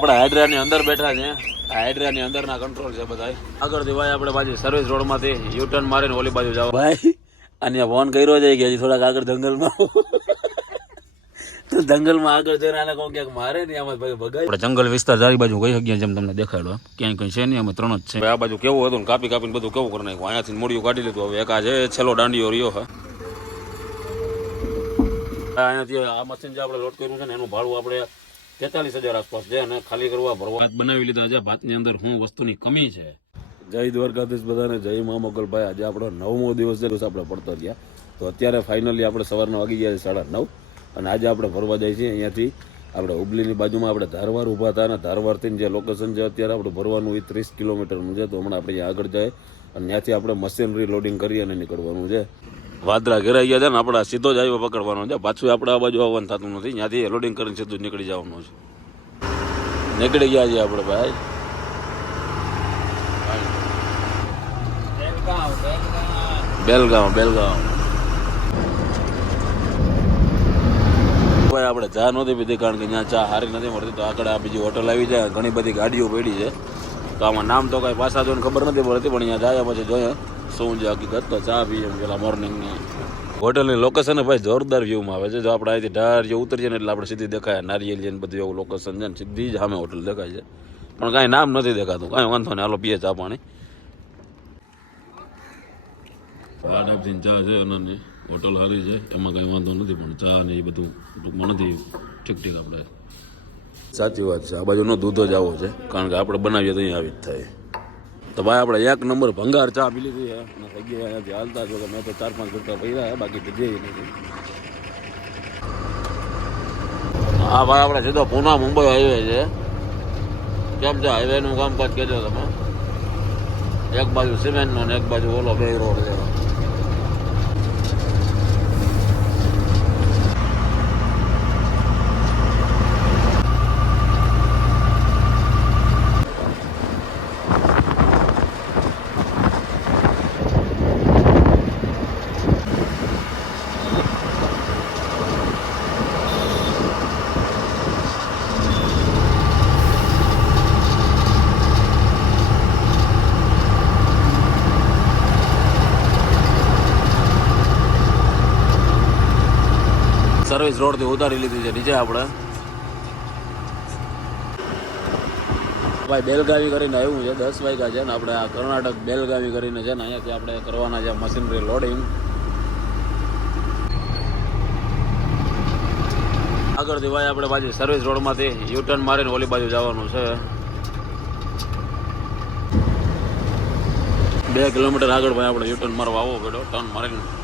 આપણે હાઇડ્રાની અંદર બેઠા છે. આ હાઇડ્રાની અંદરના કંટ્રોલ છે બધા આગળથી ભાઈ આપણે પાછી સર્વિસ રોડમાંથી યુ ટર્ન મારીને ઓલી બાજુ જાવ ભાઈ અને ફોન કર્યો છે કે હજી થોડાક આગળ જંગલમાં તો જંગલમાં આગળ જઈને આને કહું ક્યાંક મારે ને આમાં ભાઈ ભગાય. આપણે જંગલ વિસ્તાર ચારી બાજુ કઈ શકીએ જેમ તમને દેખાડો. ક્યાંય કઈ છે નહીં અમે ત્રણ જ છે આ બાજુ કેવું હતું ને કાપી કાપીને બધું કેવું કરી નાખ્યું. અહીંયાથી મૂળિયું કાઢી લીધું. હવે એક આ છે છેલ્લો દાંડીઓ રહ્યો હે અહીંયાથી આ મશીન જે આપણે લોડ કર્યું છે ને એનું ભાડું આપણે તેતાલીસ હજાર આસપાસ છે અને ખાલી કરવા ભરવા. બનાવી લીધા છે. ભાતની અંદર શું વસ્તુની કમી છે. જય દ્વારકાધીશ બધાને જય મા મોગલભાઈ આજે આપણો નવમો દિવસ છે દિવસ આપણે પડતો ગયા. તો અત્યારે ફાઇનલી આપણે સવારના વાગી ગયા છે સાડા નવ. અને આજે આપણે ફરવા જાય છીએ અહીંયાથી. આપણે હુબલીની બાજુમાં આપણે ધારવાર ઊભા હતા અને ધારવારથી જે લોકેશન છે અત્યારે આપણે ભરવાનું એ ત્રીસ કિલોમીટરનું છે. તો હમણાં આપણે અહીંયા આગળ જાય અને ત્યાંથી આપણે મશીનરી લોડિંગ કરી અને નીકળવાનું છે. વાદરા ઘેરાઈ ગયા છે ને આપણે સીધો જ આવ્યો પકડવાનો છે. પાછું આપણે આ બાજુ આવવાનું થતું નથી. ત્યાંથી લોડિંગ કરીને સીધું નીકળી જવાનું છે. નીકળી ગયા છે આપણે ભાઈ. બેલગામ બેલગામ. ભાઈ, આપણે ચા નહોતી પીધી કારણ કે ત્યાં ચા સારી નથી મળતી. તો આગળ આ બીજી હોટલ આવી જાય. ઘણી બધી ગાડીઓ પડી છે. તો આમાં નામ તો કાંઈ પાછા જોઈને ખબર નથી પડતી, પણ અહીંયા જાય પછી જોઈએ. શું છે? હકીકત તો ચા પીએ પેલા મોર્નિંગની હોટલની લોકેશન ભાઈ જોરદાર વ્યૂમાં આવે છે. જો આપણે અહીંથી ઢાર જે ઉતરીએ ને એટલે આપણે સીધી દેખાય. નારિયેલ ને બધું એવું લોકેશન છે ને, સીધી જ સામે હોટલ દેખાય છે. પણ કાંઈ નામ નથી દેખાતું. કાંઈ વાંધો નહીં. હાલો, પીએ ચા પાણી. આ ચા છે અને હોટલ સારી છે. એમાં કંઈ વાંધો નથી, પણ ચા ને એ બધું ટૂંકમાં નથી. ઠીક ઠીક આપણે. સાચી વાત છે. આ બાજુનો દૂધો જ આવો છે. કારણ કે આપણે બનાવીએ તો અહીંયા આવી જ થાય. તો ભાઈ, આપણે એક નંબર ભંગાર ચા પી લીધી છે. અને થઈ ગયા અહીંયાથી હાલતા છો કે મેં તો ચાર પાંચ ઘંટા છે, બાકી તો નથી હા ભાઈ, આપણે સીધો પૂના મુંબઈ હાઈવે છે. કેમ છે હાઈવેનું કામકાજ કહેજો તમે? એક બાજુ સિમેન્ટનો ને એક બાજુ ઓલો બે રોડ છે. સર્વિસ રોડથી ઉતારી લીધી છે નીચે આપણે. ભાઈ, બેલગાવી કરીને આવ્યું છે, દસ વાગ્યા છે ને આપણે આ કર્ણાટક બેલગાવી કરીને છે ને અહીંયાથી આપણે કરવાના છે મશીનરી લોડિંગ. આગળથી ભાઈ, આપણે બાજુ સર્વિસ રોડમાંથી યુ ટર્ન મારીને ઓલી બાજુ જવાનું છે. બે કિલોમીટર આગળ ભાઈ, આપણે યુ ટર્ન મારવા આવવો પડ્યો, ટર્ન મારીને.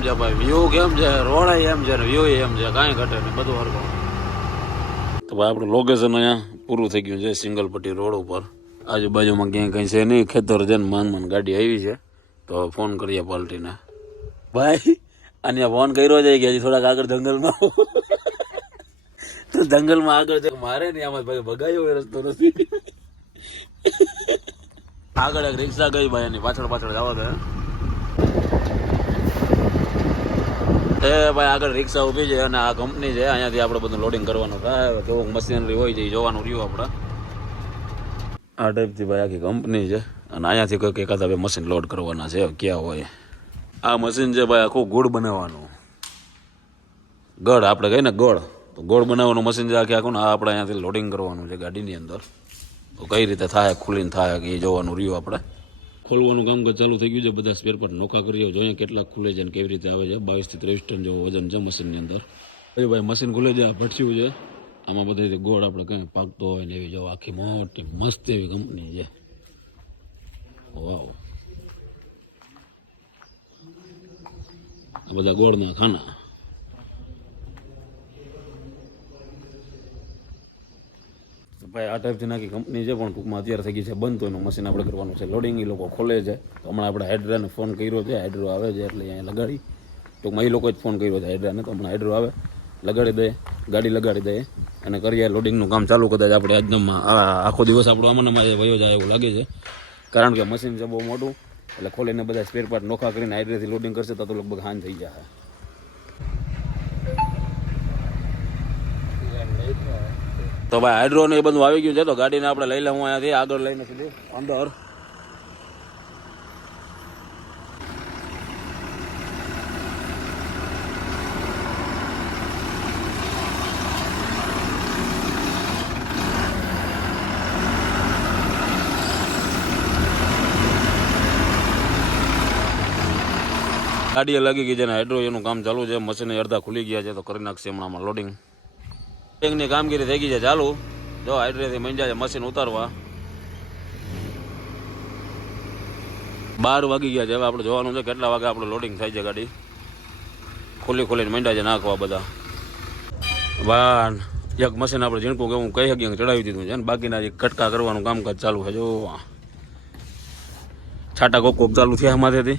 કેમ છે ભાઈ? વ્યૂ કેમ છે? રોડ એમ છે ને વ્યૂ એમ છે. કાંઈ ઘટે નહીં. બધું હરકો તો ભાઈ, આપણું લોકેશન અહીંયા પૂરું થઈ ગયું છે સિંગલ પટ્ટી રોડ ઉપર. આજુબાજુમાં ક્યાંય કંઈ છે નહીં. ખેતર છે ને માન માન ગાડી આવી છે. તો ફોન કરીએ પાલટીને. ભાઈ અને ફોન કર્યો છે કે હજી થોડાક આગળ જંગલમાં તો જંગલમાં આગળ છે મારે નહીં આમાં ભાઈ ભગાયો એ રસ્તો નથી. આગળ એક રિક્ષા ગઈ ભાઈ, એની પાછળ પાછળ જવા દે. એ ભાઈ આગળ રિક્ષા ઊભી છે અને આ કંપની છે. અહીંયાથી આપણે બધું લોડિંગ કરવાનું થાય. કેવું મશીનરી હોય છે એ જોવાનું રહ્યું આપણે. આ ટાઈપથી ભાઈ આખી કંપની છે. અને અહીંયાથી કંઈક એકાદ ભાઈ મશીન લોડ કરવાના છે. ક્યાં હોય? આ મશીન છે ભાઈ આખું ગોળ બનાવવાનું. ગળ, આપણે કહીએ ને ગોળ. તો ગોળ બનાવવાનું મશીન છે આખી આખું ને આ આપણે અહીંયાથી લોડિંગ કરવાનું છે ગાડીની અંદર. તો કઈ રીતે થાય, ખુલીને થાય, એ જોવાનું રહ્યું આપણે. ખોલવાનું કામકાજ ચાલુ થઈ ગયું છે. બધા સ્પેર પર નોકા કરી જોઈએ કેટલા ખુલે છે અને કેવી રીતે આવે છે. બાવીસથી ત્રેવીસ ટન જેવો વજન છે મશીનની અંદર. એ ભાઈ મશીન ખુલે છે, આ ભટસ્યું છે. આમાં બધી રીતે ગોળ આપણે કંઈ પાકતો હોય ને એવી જો આખી મોટી, મસ્ત એવી કંપની છે. વાવ. બધા ગોળના ખાના. ભાઈ, આ ટાઈપથી નાખી કંપની છે પણ ટૂંકમાં અત્યારે થઈ ગઈ છે, બંધ તો એનું મશીન આપણે કરવાનું છે. લોડિંગ એ લોકો ખોલે છે. તો હમણાં આપણે હાઇડ્રાને ફોન કર્યો છે હાઇડ્રો આવે છે એટલે અહીંયા લગાડી. ટૂંકમાં એ લોકો જ ફોન કર્યો છે હાઇડ્રાને તો હમણાં હાઇડ્રો આવે. લગાડી દે, ગાડી લગાડી દે. અને કરીએ લોડિંગનું કામ ચાલુ કદાચ આપણે આજનામાં આ આખો દિવસ આપણો આમાં વયો જાય એવું લાગે છે. કારણ કે મશીન છે બહુ મોટું, એટલે ખોલીને બધા સ્પેર પાર્ટ નોખા કરીને હાઇડ્રેથી લોડિંગ કરશે તો તો લગભગ હાન થઈ જશે. તો ભાઈ હાઇડ્રો ને એ બધું આવી ગયું છે, તો ગાડીને આપણે લઈ લઉં અહીંયાથી આગળ લઈને સીધી અંદર. ગાડીએ લાગી ગઈ છે ને હાઇડ્રો એનું કામ ચાલુ છે, મશીન અડધા ખુલી ગયા છે, તો કરી નાખશે હમણાં લોડિંગ ની કામગીરી થઈ ગઈ છે ચાલુ. જો હાઇડ્રેથી મંજા છે મશીન ઉતારવા. બાર વાગી ગયા છે. હવે આપણે જોવાનું છે કેટલા વાગે આપણે લોડિંગ થાય છે ગાડી. ખોલી ખોલીને મંડ્યા છે નાખવા બધા. વાન, એક મશીન આપણે ઝીણકું કે હું કહી શકીએ ચડાવી દીધું છે ને, બાકીના જે કટકા કરવાનું કામકાજ ચાલુ છે, જો. છાટા કોક ચાલુ થયા માથેથી.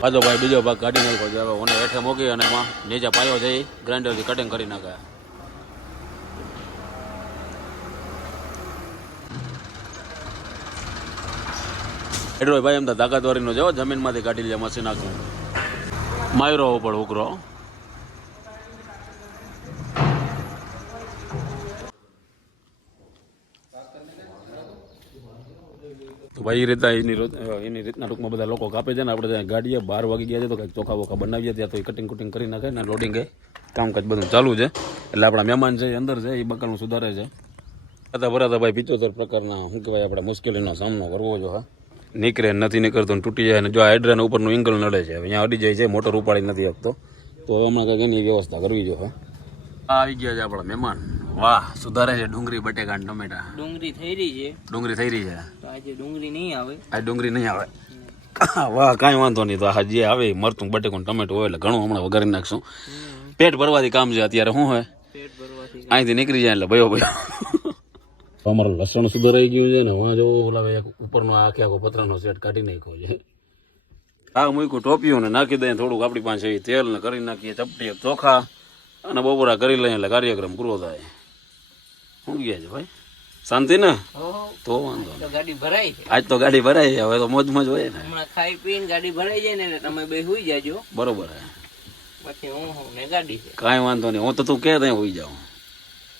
પાછો ભાઈ બીજો ભાગ કાઢી નાખ્યો છે હવે ઓને હેઠે મૂકી અને એમાં નીચે પાયો જઈ ગ્રાઇન્ડરથી કટિંગ કરી નાખે. એટલો ભાઈ એમ તો તાકાતવારીનો જો જમીનમાંથી કાઢી લે, મશીન આખું. માયરો ઉપર ઉકરો. ભાઈ એ રીતના એની એની રીતના ટૂંકમાં બધા લોકો કાપે છે ને, આપણે ત્યાં ગાડીએ બાર વાગી ગયા છે, તો કંઈક ચોખા વોખા બનાવીએ ત્યાં તો એ કટિંગ કટિંગ કરી નાખે ને લોડિંગ કામકાજ બધું ચાલુ છે. એટલે આપણા મહેમાન છે અંદર છે એ બકાલનું સુધારે છે. હતા ભરાતા ભાઈ પિત્તોતેર પ્રકારના, શું કહેવાય, આપણે મુશ્કેલીનો સામનો કરવો જો હા. નીકળે નથી નીકળતો તૂટી જાય ને જો હાઇડ્રાના ઉપરનું એંગલ નડે છે અહીંયા અડી જાય છે, મોટર ઉપાડી નથી શકતો તો હવે હમણાં કંઈક એની વ્યવસ્થા કરવી જો હા. આવી ગયા છે આપણા મહેમાન. વાહ સુધારે છે ડુંગળી બટેકા અને ટમેટા. ડુંગળી થઈ રહી છે. ડુંગળી થઈ રહી છે? તો આજે ડુંગળી નહીં આવે. આ ડુંગળી નહીં આવે. વાહ કાંઈ વાંધો નહીં. તો આ જે આવે મરતું બટેકું ટમેટું હોય એટલે ઘણું હમણાં વઘારી નાખશું. પેટ ભરવાથી કામ છે અત્યારે શું હોય? પેટ ભરવાથી અહીંથી નીકળી જાય એટલે ભયો ભયો. અમારું લસણ સુધરાઈ ગયું છે ને હું જો ઓલા ભાઈ ઉપરનો આખે આખો પતરાનો સેટ કાઢી નાખ્યો છે. આ મૂક્યું ટોપિયું ને નાખી દઈએ થોડુંક આપણી પાસે તેલ ને કરી નાખીએ ચપટી ચોખા અને બપોરા કરી લઈએ એટલે કાર્યક્રમ પૂરો થાય. શું છે ભાઈ. શાંતિ ને? તો વાંધો ગાડી ભરાઈ છે. આજ તો ગાડી ભરાઈ હવે તો મોજ મોજ હોય ને. હમણાં ખાઈ પીને ગાડી ભરાઈ જાય ને એટલે તમે બે હુઈ જાજો. બરોબર પછી હું હું ને ગાડી છે. કાંઈ વાંધો નહીં. હું તો તું કે ત્યાં હોઈ જાઉં.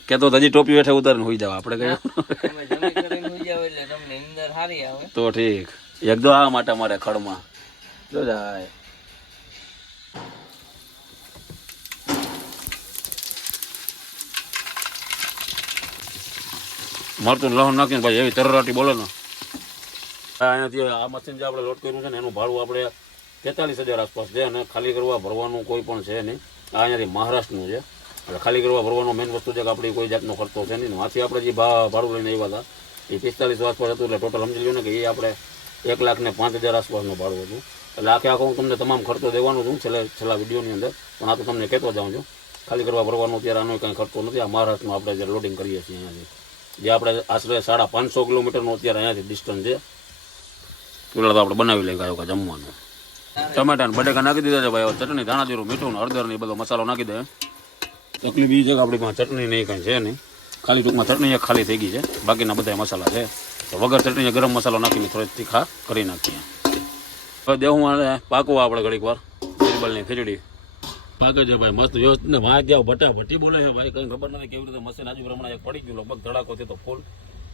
કે તો હજી ટોપી હેઠે ઉતારીને હોઈ જાવ આપણે કઈ એટલે તમને અંદર સારી આવે. તો ઠીક. એક આ માટે મારે ખડમાં. જો જાય. મરતું લહણ નાખીને ભાઈ એવી તરરાટી બોલે ને. અહીંયાથી આ મશીન જે આપણે લોડ કર્યું છે ને, એનું ભાડું આપણે તેતાલીસ હજાર આસપાસ છે અને ખાલી કરવા ભરવાનું કોઈ પણ છે નહીં. આ અહીંયાથી મહારાષ્ટ્રનું છે. એટલે ખાલી કરવા ભરવાનો મેઇન વસ્તુ છે કે આપણી કોઈ જાતનો ખર્ચો છે નહીં. માથી આપણે જે ભાડું લઈને આવ્યા હતા, એ પિસ્તાલીસ આસપાસ હતું એટલે ટોટલ સમજી લો ને કે એ આપણે એક લાખ ને પાંચ હજાર આસપાસનું ભાડું હતું. એટલે આખે આખો હું તમને તમામ ખર્ચો દેવાનું છું છેલ્લે, છેલ્લા વિડીયોની અંદર. પણ આ તો તમને કહેતો જાઉં છું. ખાલી કરવા ભરવાનો અત્યારે આનો કંઈ ખર્ચો નથી. આ મહારાષ્ટ્રમાં આપણે જે લોડિંગ કરીએ છીએ અહીંયાથી. જે આપણે આશરે સાડા પાંચસો કિલોમીટરનું અત્યારે અહીંયાથી ડિસ્ટન્સ છે. પેલા તો આપણે બનાવી લઈએ ગાયો જમવાનું. ટમેટા ને બટેકા નાખી દીધા છે ભાઈ ચટણી ધાણા જીરું મીઠું હળદર ને બધો મસાલો નાખી દે. તકલીફ એ છે કે આપણી પાસે ચટણી નહીં કાંઈ છે નહીં. ખાલી ટૂંકમાં ચટણી એક ખાલી થઈ ગઈ છે. બાકીના બધા મસાલા છે. તો વગર ચટણીએ ગરમ મસાલો નાખીને થોડી તીખા કરી નાખીએ. હવે દેવું પાકવા આપણે ઘડીક વાર. બિરબલની ખીચડી. પાકે છે ભાઈ, મસ્ત વ્યવસ્થિત. ને ગયા ભટા ભટી બોલે છે ભાઈ, કંઈ ખબર નથી કેવી રીતે મશીન આજુ પ્રમાણે પડી ગયું, લગભગ ધડાકો તો ફૂલ.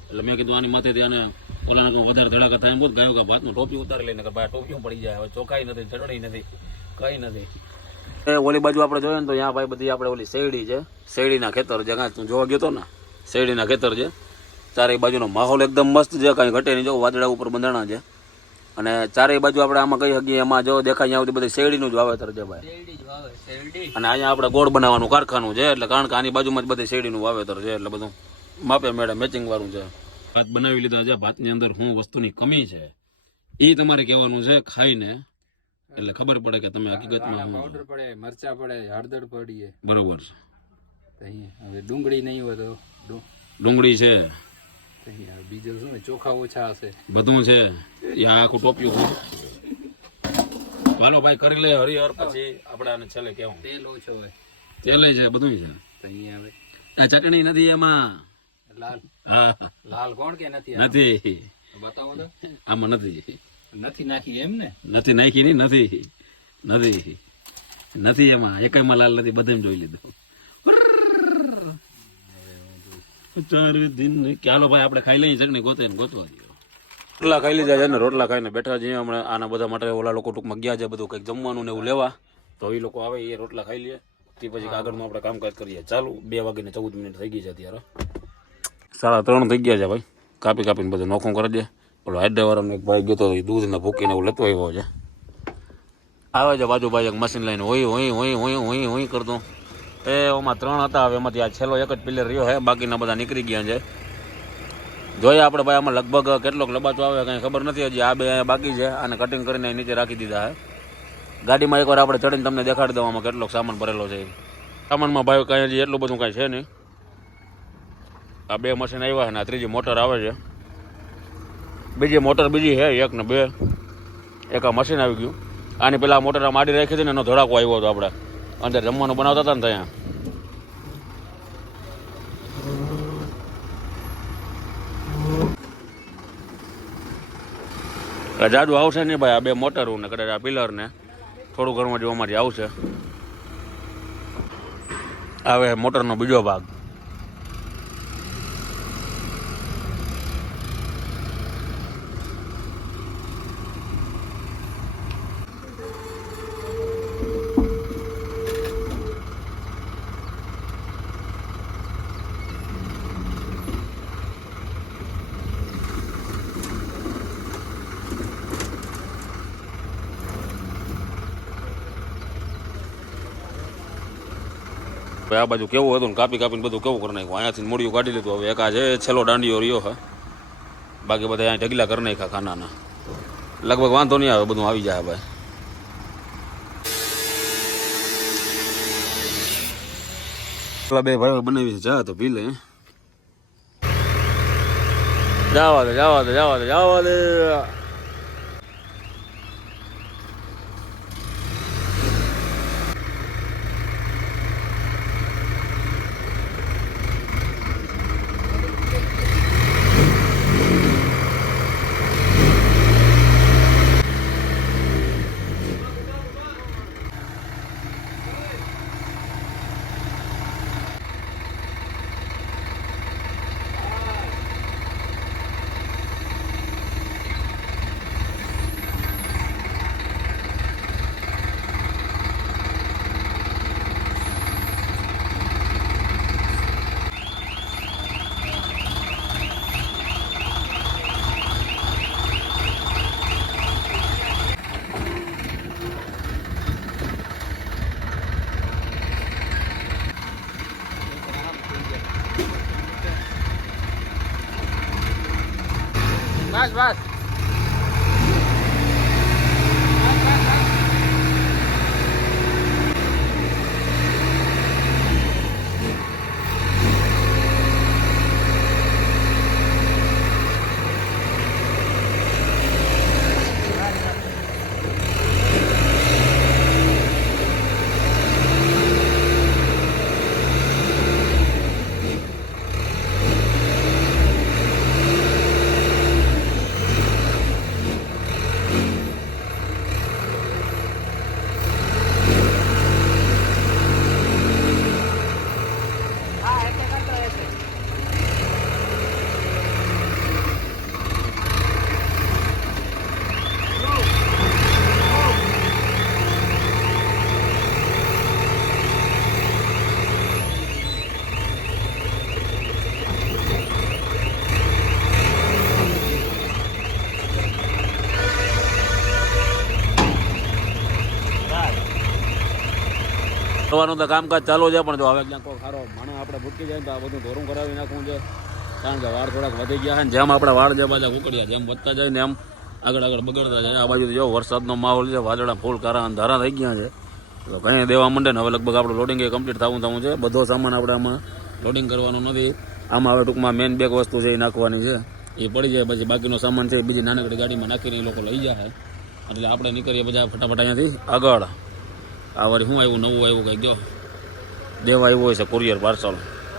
એટલે મેં કીધું આની માથેથી ત્યાં ઓલાને વધારે ધડાકા થાય એમ બોલ, ગયો કે ભાતનું ટોપી ઉતારી લઈને ભાઈ ટોપીઓ પડી જાય, હવે ચોખાઈ નથી, ચડણી નથી, કંઈ નથી. એ ઓલી બાજુ આપણે જોઈએ ને તો ત્યાં ભાઈ બધી આપણે ઓલી શેરડી છે, શેરડીના ખેતર છે, કાંઈ તું જોવા ગયો તો ને? શેરડીના ખેતર છે. ચારે બાજુનો માહોલ એકદમ મસ્ત છે, કાંઈ ઘટે નહીં. જો વાદળા ઉપર બંધાણા છે. અને ચારેય બાજુ આપણે આમાં કહી શકીએ? એમાં જો દેખાય અહીંયા સુધી બધી શેરડીનું જ વાવેતર છે ભાઈ. અને અહીંયા આપણે ગોળ બનાવવાનું કારખાનું છે એટલે કારણ કે આની બાજુમાં જ બધી શેરડીનું વાવેતર છે એટલે બધું માપે મેળે મેચિંગ વાળું છે. ભાત બનાવી લીધા છે ભાતની અંદર શું વસ્તુની કમી છે. એ તમારે કહેવાનું છે ખાઈને એટલે ખબર પડે કે તમે હકીકતમાં પાવડર પડે મરચા પડે હળદર પડીએ. બરોબર છે. અહીંયા હવે ડુંગળી નહીં હોય તો ડુંગળી છે. અહીંયા બીજું શું ચોખા ઓછા હશે. બધું છે. યા આખું ટોપિયું હતું હાલો ભાઈ કરી લે હરિહર પછી આપણે આને છેલ્લે કેવું તેલ ઓછો હોય. તેલ છે બધું છે. અહીંયા આ ચટણી નથી એમાં. લાલ. હા. લાલ કોણ કે નથી નથી. બતાવો તો. આમાં નથી. નથી નાખી એમ ને? નથી નાખી નહીં નથી. નથી. નથી એમાં. એકમાં લાલ નથી બધામાં જોઈ લીધું. ચાર દિન ચાલો ભાઈ, આપણે ખાઈ લઈએ ચટણી ગોતે ગોતવા દઈએ. રોટલા ખાઈ લીધા છે ને, રોટલા ખાઈને બેઠા છીએ હમણાં. આના બધા માટે ઓલા લોકો ટૂંકમાં ગયા છે, બધું કંઈક જમવાનું ને એવું લેવા. તો એ લોકો આવે એ રોટલા ખાઈ લઈએ તે પછી આગળનું આપણે કામકાજ કરીએ. ચાલુ, બે વાગીને ચૌદ મિનિટ થઈ ગઈ છે અત્યારે. સાડા ત્રણ થઈ ગયા છે ભાઈ. કાપી કાપીને બધું નોખું કરી દે. ઓલો હાઈડ્રાઈવરનો એક ભાઈ ગયો તો દૂધને ભૂકીને એવું લેતો આવ્યો છે. આવે છે બાજુ બાજુ મશીન લઈને હોય હોય હોય હોય હોય હોય કરતો. એ ઓમાં ત્રણ હતા, હવે એમાંથી આ છેલ્લો એક જ પિલર રહ્યો છે બાકીના બધા નીકળી ગયા છે. જોઈએ આપણે ભાઈ આમાં લગભગ કેટલોક લબાચો આવે, કંઈ ખબર નથી, હજી આ બે બાકી છે અને કટિંગ કરીને નીચે રાખી દીધા હે. ગાડીમાં એકવાર આપણે ચડીને તમને દેખાડી દઉં આમાં કેટલોક સામાન ભરેલો છે. સામાનમાં ભાઈ કાંઈ હજી એટલું બધું કાંઈ છે નહીં. આ બે મશીન આવ્યા છે ને, આ ત્રીજી મોટર આવે છે. બીજી મોટર બીજી છે, એક ને બે. એક આ મશીન આવી ગયું. આની પેલા મોટર આમ આડી રાખી હતી ને, એનો ધડાકો આવ્યો હતો આપણે. અંદર રમવાનું બનાવતા હતા ને ત્યાં જાજુ આવશે નહીં ભાઈ, આ બે મોટર ને કદાચ આ પિલર ને થોડું ઘણું જો અમારી આવશે. આવે મોટરનો બીજો ભાગ. આ બાજુ કેવું હતું ને, કાપી કાપીને બધું કેવું કરી નાખ્યું? અહીંયાથી મૂળિયું કાઢી લીધું. હવે એક આ જે છેલ્લો દાંડીઓ રહ્યો હે બાકી બધા અહીંયા ઢગલા કરી નાખ્યા ખાનાના. લગભગ વાંધો નહીં આવે, બધું આવી જાય ભાઈ. પેલા બે ભાઈ બનાવી છે જા તો પી લે. જવા દે જવા દે જવા દે જવા દે. બસ કરવાનું તો કામકાજ ચાલુ છે, પણ જો હવે ક્યાંક કોઈ સારો માણસ આપણે ભૂકી જાય તો આ બધું ધોરું કરાવી નાખવું છે. કારણ કે વાળ થોડાક વધી ગયા છે ને જેમ આપણા વાળ જે પાછા ઉકળ્યા, જેમ વધતા જાય ને એમ આગળ આગળ બગડતા જાય. આ બાજુ જો વરસાદનો માહોલ છે, વાદળા ફૂલ કારા અંધારા થઈ ગયા છે. તો કંઈ દેવા માંડે ને હવે લગભગ આપણું લોડિંગ એ કમ્પ્લીટ થવું થવું છે. બધો સામાન આપણે આમાં લોડિંગ કરવાનો નથી. આમાં હવે ટૂંકમાં મેન બેગ વસ્તુ છે એ નાખવાની છે. એ પડી જાય, પછી બાકીનો સામાન છે બીજી નાનકડી ગાડીમાં નાખીને એ લોકો લઈ જાય. એટલે આપણે નીકળીએ બધા ફટાફટ અહીંયાથી આગળ. આ વારી શું આવ્યું નવું આવ્યું કંઈક જો દેવા આવ્યું હોય છે કુરિયર પાર્સલ.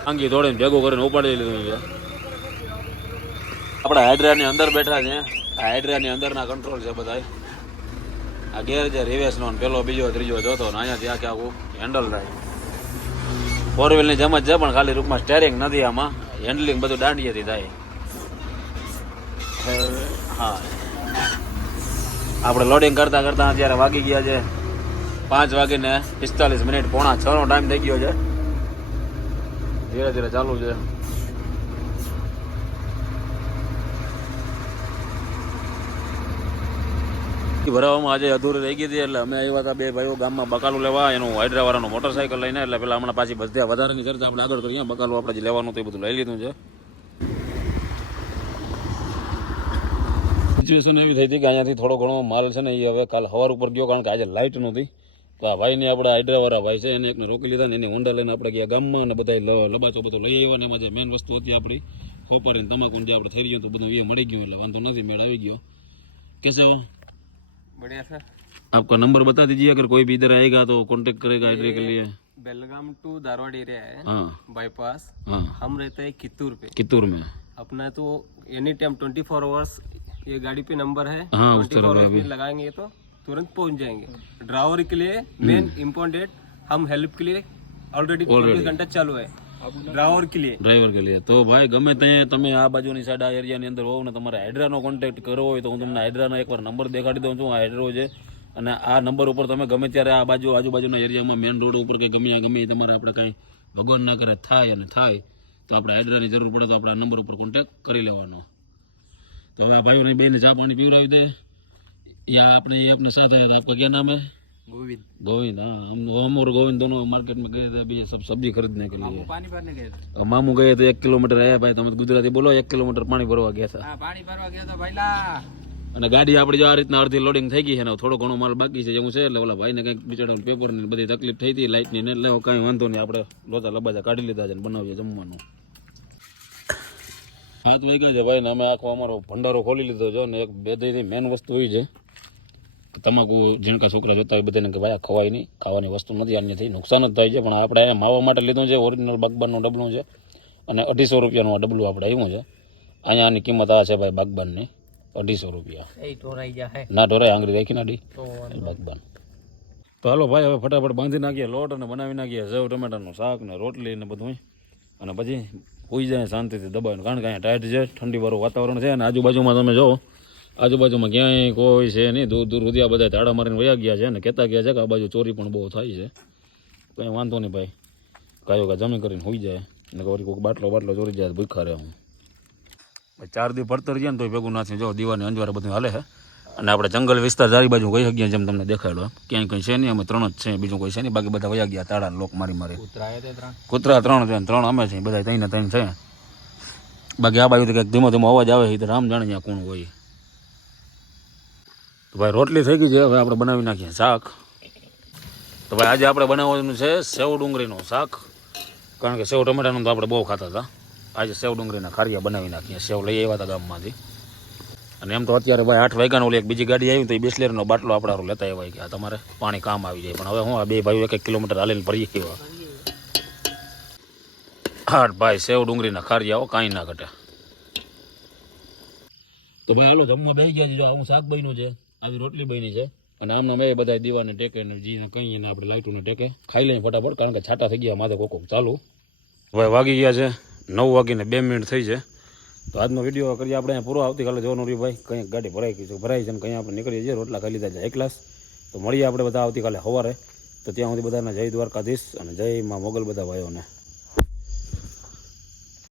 આંગી દોડીને ભેગું કરીને ઉપાડી લીધું છે. આપણે હાઇડ્રાની અંદર બેઠા છે. આ હાઇડ્રાની અંદરના કંટ્રોલ છે બધા આ ગેર છે રિવેસનો ને પેલો બીજો ત્રીજો જોતો ને અહીંયાથી આખે આખું હેન્ડલ થાય. ફોર વ્હીલની જેમ જ છે પણ ખાલી રૂપમાં સ્ટેરિંગ નથી આમાં. હેન્ડલિંગ બધું દાંડીએથી થાય. હા. આપણે લોડિંગ કરતા કરતા અત્યારે વાગી ગયા છે. પાંચ વાગીને પિસ્તાલીસ મિનિટ પોણા છ નો ટાઈમ થઈ ગયો છે. ધીરે ધીરે ચાલુ છે. ભરાવામાં આજે અધૂરી રહી ગઈ હતી એટલે અમે આવ્યા હતા બે ભાઈઓ ગામમાં બકાલું લેવા, એનું હાઇડ્રાવાળાનું મોટરસાઇકલ લઈને, એટલે પેલા હમણાં પાછી બધા વધારાની ચર્ચા આપણે આગળ કરીએ, બકાલું આપણે જે લેવાનું હતું બધું લઈ લીધું છે. સિચ્યુએશન એવી થઈ હતી કે અહીંયાથી થોડો ઘણો માલ છે ને એ હવે કાલ સવાર ઉપર ગયો કારણ કે આજે લાઇટ નહોતી. તો આ ભાઈની આપણે હાઇડ્રાવાળા ભાઈ છે એને એકને રોકી લીધા ને એની હોન્ડા લઈને આપણે ગયા ગામમાં અને બધા લબાચો બધું લઈ આવ્યા ને એમાં જે મેઇન વસ્તુ હતી આપણી ખોપરીને તમાકુ જે આપણે થઈ ગયું હતું બધું એ મળી ગયું એટલે વાંધો નથી મેળ આવી ગયો कैसे हो बढ़िया सर आपका नंबर बता दीजिए अगर कोई भी इधर आएगा तो कांटेक्ट करेगा हाइड्रे के लिए बेलगाम टू धारवाड़ एरिया है हाँ बाईपास हाँ हम रहते हैं कित्तूर पे कित्तूर में अपना तो any time twenty four hours ये गाड़ी पे नंबर है हाँ उस ट्वेंटी तरह फोर का आवर्स भी में लगाएंगे तो तुरंत पहुंच जाएंगे ड्राइवर के लिए मेन इम्पोर्टेंट हम हेल्प के लिए ऑलरेडी चौबीस घंटा चालू है ड्राइवर के लिए ડ્રાઈવર કે लिए તો ભાઈ ગમે ત્યાં તમે આ બાજુની સાઈડ આ એરિયાની અંદર હોવ ને તમારે હાઇડ્રાનો કોન્ટેક્ટ કરવો હોય તો હું તમને હાઇડ્રાનો એકવાર નંબર દેખાડી દઉં છું આ હાઇડ્રો છે અને આ નંબર ઉપર તમે ગમે ત્યારે આ બાજુ આજુબાજુના એરિયામાં મેન રોડ ઉપર કે ગમે ત્યાં ગમે ત્યાં તમારે આપણે કાંઈ ભગવાન ના કરે થાય અને થાય તો આપણે હાઇડ્રાની જરૂર પડે તો આપણે આ નંબર ઉપર કોન્ટેક્ટ કરી લેવાનો તો હવે આ ભાઈઓને બેને ચા પાણી પીવડાવી દે या आपने ये अपने साथ आया था आपका क्या नाम है गोविंद गोविंद हाँ हम हम और गोविंद दोनों मार्केट में गए थे अभी ये सब सब्जी खरीदने के लिए पानी भरने गए थे अब मामू गए तो एक किलोमीटर आया भाई તમે ગુજરાતી બોલો એક કિલોમીટર પાણી ભરવા ગયા હતા हाँ पानी भरवा गया था भाईला અને ગાડી આપણી જો આ રીતના અડધી લોડિંગ થઈ ગઈ છે ને થોડો ઘણો માલ બાકી છે એવું છે એટલે ઓલા ભાઈને કંઈક બિચારા પેપર ની બધી તકલીફ થઈ હતી લાઇટ ની ને એટલે કાંઈ વાંધો નહીં આપણે લોચા લબાચા કાઢી લીધા છે ને બનાવીએ જમવાનું સાત વાગ્યા છે ભાઈ ને અમે આખો અમારો ભંડારો ખોલી લીધો છે ને એક બેથી મેન વસ્તુ એ છે કે તમાકુ જીણકા છોકરા જોતા હોય બધાને કે ભાઈ આ ખવાય નહીં ખાવાની વસ્તુ નથી આની નુકસાન જ થાય છે. પણ આપણે અહીંયા માવા માટે લીધું છે ઓરિજિનલ બાગબાનનું ડબલું છે અને અઢીસો રૂપિયાનું આ ડબલું આપણે આવ્યું છે. અહીંયા આની કિંમત આ છે ભાઈ બાગબાનની અઢીસો રૂપિયા. ના ઢોરાય આંગળી રાખી નાડી બાગબાન. તો હાલો ભાઈ હવે ફટાફટ બાંધી નાખીએ લોટ અને બનાવી નાખીએ જવ ટમેટાનું શાક ને રોટલી ને બધું અને પછી હોઈ જાય શાંતિથી દબાવીને કારણ કે અહીંયા ટાઈટ છે ઠંડી વાળું વાતાવરણ છે અને આજુબાજુમાં તમે જોવો આજુબાજુમાં ક્યાંય કોઈ છે નહીં. દૂર દૂર સુધી આ બધા તાળા મારીને વયા ગયા છે ને કહેતા ગયા છે કે આ બાજુ ચોરી પણ બહુ થાય છે. કંઈ વાંધો નહીં ભાઈ. કાયો કા જમી કરીને હોઈ જાય. ને વળી કોઈક બાટલો બાટલો ચોરી જાય ભૂખા રહે હું. ચાર દિવસ પડતર ગયા ને તો ભેગું નાથી જો દીવાની અંજવારે બધું હાલે છે. અને આપણે જંગલ વિસ્તાર ચારી બાજુ ગઈ શકીએ જેમ તમને દેખાડો. ક્યાંય કંઈ છે નહીં અમે ત્રણ જ છે બીજું કોઈ છે નહીં. બાકી બધા વયા ગયા તાળા લોક મારી મારી. કૂતરા ત્રણ છે ત્રણ અમે છે બધા ત્રણ ત્રણ છે. બાકી આ બાજુ તો કંઈક ધીમો ધીમો અવાજ આવે છે રામ જાણે ત્યાં કોણ હોય. ભાઈ રોટલી થઈ ગઈ છે, હવે આપણે બનાવી નાખીએ શાક. તો ભાઈ આજે આપણે બનાવવાનું છે સેવ ડુંગળીનું શાક. કારણ કે સેવ ટમેટાનું તો આપણે બહુ ખાતા હતા. આજે સેવ ડુંગળીના ખારિયા બનાવી નાખીએ, સેવ લઈ આવ્યા હતા ગામમાંથી. અને એમ તો અત્યારે ભાઈ આઠ વાગ્યાનું ઓલી એક બીજી ગાડી આવી તો એ બિસ્લેરનો બાટલો આપણે લેતા આવ્યા કે તમારે પાણી કામ આવી જાય. પણ હવે હું આ બે ભાઈઓ એક એક કિલોમીટર હાલીને ભરી ગયા હા ભાઈ, સેવ ડુંગળીના ખારિયાઓ હો, કાંઈ ના ઘટે. તો ભાઈ હાલો, જમવા બેસી ગયા છે. જો આવું શાક બન્યું છે. આવી રોટલી બની છે. અને આમના મેં બધા દીવાને ટેકે ને જી કહીએ ને આપણે લાઇટોને ટેકે. ખાઈ લઈએ ફટાફટ, કારણ કે છાટા થઈ ગયા, માથે કોકો ચાલુ. ભાઈ વાગી ગયા છે નવ વાગીને બે મિનિટ થઈ છે. તો આજનો વીડિયો કરીએ આપણે, અહીંયા પૂરો. આવતીકાલે જોવાનું રહ્યું ભાઈ. કંઈક ગાડી ભરાઈ ગઈ છે, ભરાઈ છે ને કંઈ આપણે નીકળીએ છીએ. રોટલા ખાઈ લીધા છે એક ક્લાસ તો મળીએ આપણે બધા આવતીકાલે સવારે. તો ત્યાં સુધી બધાને જય દ્વારકાધીશ અને જય માં મોગલ બધા ભાઈઓને.